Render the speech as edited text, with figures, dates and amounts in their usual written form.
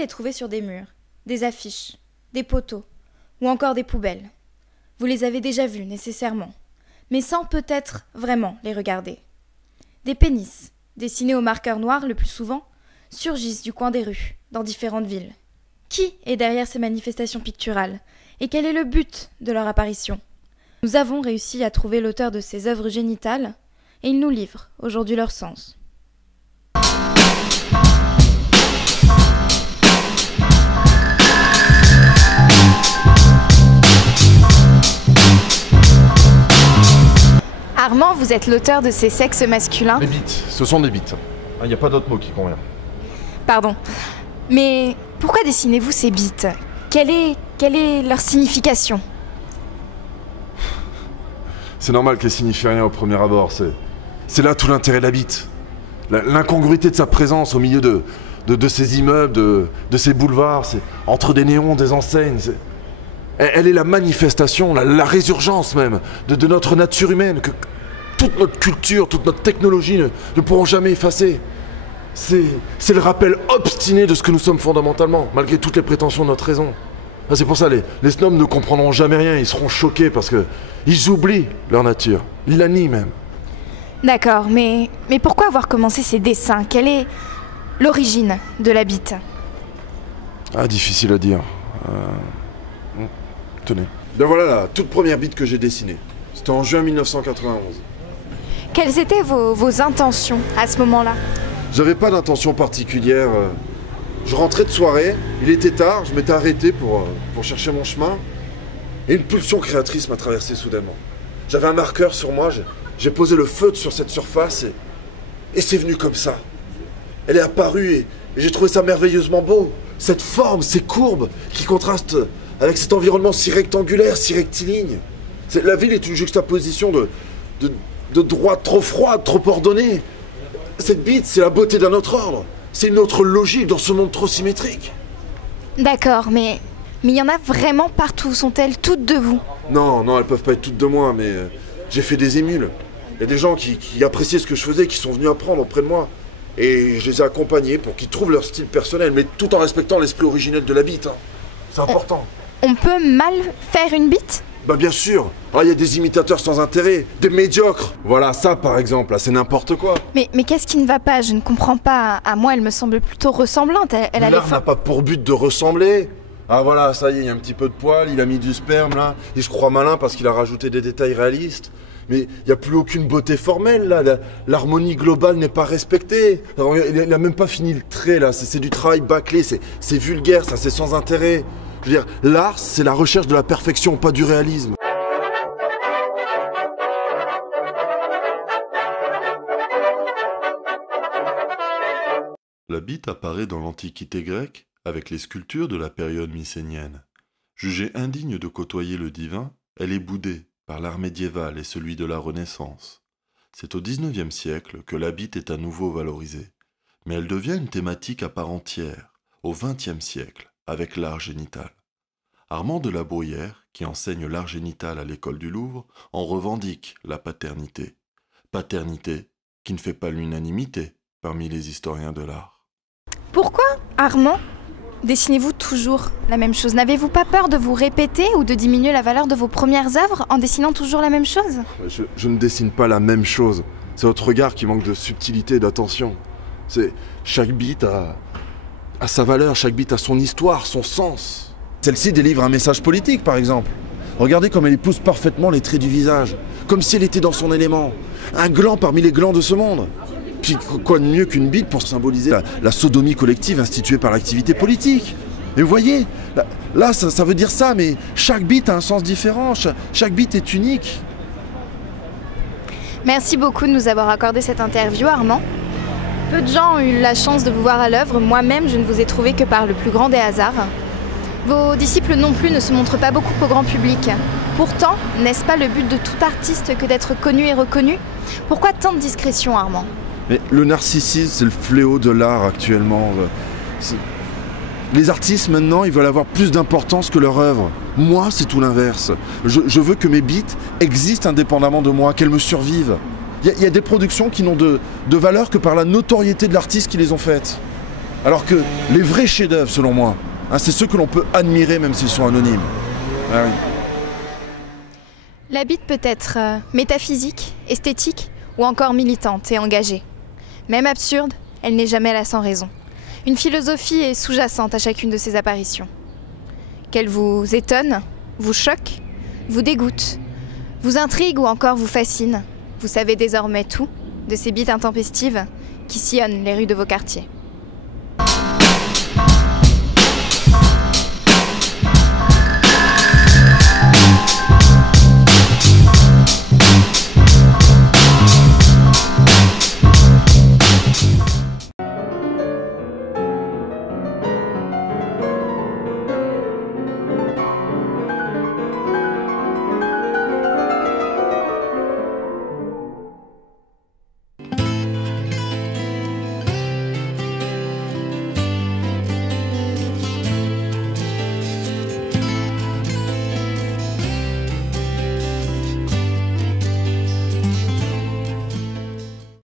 les trouver sur des murs, des affiches, des poteaux, ou encore des poubelles. Vous les avez déjà vus, nécessairement, mais sans peut-être vraiment les regarder. Des pénis, dessinés au marqueur noir le plus souvent, surgissent du coin des rues, dans différentes villes. Qui est derrière ces manifestations picturales, et quel est le but de leur apparition? Nous avons réussi à trouver l'auteur de ces œuvres génitales, et ils nous livrent aujourd'hui leur sens. Armand, vous êtes l'auteur de ces sexes masculins. Les bites, ce sont des bites. Il n'y a pas d'autre mot qui convient. Pardon. Mais pourquoi dessinez-vous ces bites? Quelle est leur signification? C'est normal qu'elle signifie rien au premier abord. C'est là tout l'intérêt de la bite. L'incongruité de sa présence au milieu de ces immeubles, de ces boulevards, entre des néons, des enseignes. Elle est la manifestation, la résurgence même de notre nature humaine que toute notre culture, toute notre technologie ne pourront jamais effacer. C'est le rappel obstiné de ce que nous sommes fondamentalement, malgré toutes les prétentions de notre raison. C'est pour ça les snobs ne comprendront jamais rien, ils seront choqués parce qu'ils oublient leur nature, ils la nient même. D'accord, mais pourquoi avoir commencé ces dessins? Quelle est l'origine de la bite? Ah, difficile à dire. Tenez. Ben voilà la toute première bite que j'ai dessinée. C'était en juin 1991. Quelles étaient vos intentions à ce moment-là? J'avais pas d'intention particulière. Je rentrais de soirée, il était tard, je m'étais arrêté pour chercher mon chemin. Et une pulsion créatrice m'a traversé soudainement. J'avais un marqueur sur moi, j'ai posé le feutre sur cette surface et c'est venu comme ça. Elle est apparue et j'ai trouvé ça merveilleusement beau. Cette forme, ces courbes qui contrastent avec cet environnement si rectangulaire, si rectiligne. La ville est une juxtaposition de droites trop froides, trop ordonnées. Cette bite, c'est la beauté d'un autre ordre. C'est une autre logique dans ce monde trop symétrique. D'accord, mais il y en a vraiment partout. Sont-elles toutes de vous? Non, elles peuvent pas être toutes de moi, mais j'ai fait des émules. Il y a des gens qui appréciaient ce que je faisais, qui sont venus apprendre auprès de moi. Et je les ai accompagnés pour qu'ils trouvent leur style personnel, mais tout en respectant l'esprit originel de la bite. C'est important. On peut mal faire une bite? Bah bien sûr. Il y a des imitateurs sans intérêt, des médiocres. Voilà, ça par exemple, là, c'est n'importe quoi. Mais qu'est-ce qui ne va pas? Je ne comprends pas. À moi, elle me semble plutôt ressemblante. L'art n'a pas pour but de ressembler. Ah voilà, ça y est, il y a un petit peu de poil, il a mis du sperme là. Il se croit malin parce qu'il a rajouté des détails réalistes. Mais il n'y a plus aucune beauté formelle là. L'harmonie globale n'est pas respectée. Alors, il n'a même pas fini le trait là. C'est du travail bâclé, c'est vulgaire, ça, c'est sans intérêt. Je veux dire, l'art, c'est la recherche de la perfection, pas du réalisme. La bite apparaît dans l'Antiquité grecque avec les sculptures de la période mycénienne. Jugée indigne de côtoyer le divin, elle est boudée par l'art médiéval et celui de la Renaissance. C'est au XIXe siècle que la bite est à nouveau valorisée, mais elle devient une thématique à part entière, au XXe siècle, avec l'art génital. Armand de la Bruyère, qui enseigne l'art génital à l'école du Louvre, en revendique la paternité. Paternité qui ne fait pas l'unanimité parmi les historiens de l'art. Pourquoi, Armand, dessinez-vous toujours la même chose? N'avez-vous pas peur de vous répéter ou de diminuer la valeur de vos premières œuvres en dessinant toujours la même chose? Je ne dessine pas la même chose. C'est votre regard qui manque de subtilité et d'attention. Chaque bite a sa valeur, chaque bite a son histoire, son sens. Celle-ci délivre un message politique, par exemple. Regardez comme elle épouse parfaitement les traits du visage, comme si elle était dans son élément. Un gland parmi les glands de ce monde. Puis quoi de mieux qu'une bite pour symboliser la sodomie collective instituée par l'activité politique? Et vous voyez, là ça veut dire ça, mais chaque bite a un sens différent, chaque bite est unique. Merci beaucoup de nous avoir accordé cette interview, Armand. Peu de gens ont eu la chance de vous voir à l'œuvre. Moi-même, je ne vous ai trouvé que par le plus grand des hasards. Vos disciples non plus ne se montrent pas beaucoup au grand public. Pourtant, n'est-ce pas le but de tout artiste que d'être connu et reconnu? Pourquoi tant de discrétion, Armand? Mais le narcissisme, c'est le fléau de l'art actuellement. Les artistes, maintenant, ils veulent avoir plus d'importance que leur œuvre. Moi, c'est tout l'inverse. Je veux que mes bites existent indépendamment de moi, qu'elles me survivent. Il y a des productions qui n'ont de valeur que par la notoriété de l'artiste qui les ont faites. Alors que les vrais chefs-d'œuvre, selon moi, hein, c'est ceux que l'on peut admirer même s'ils sont anonymes. Ah oui. La bite peut être métaphysique, esthétique ou encore militante et engagée. Même absurde, elle n'est jamais là sans raison. Une philosophie est sous-jacente à chacune de ces apparitions. Qu'elle vous étonne, vous choque, vous dégoûte, vous intrigue ou encore vous fascine, vous savez désormais tout de ces bites intempestives qui sillonnent les rues de vos quartiers.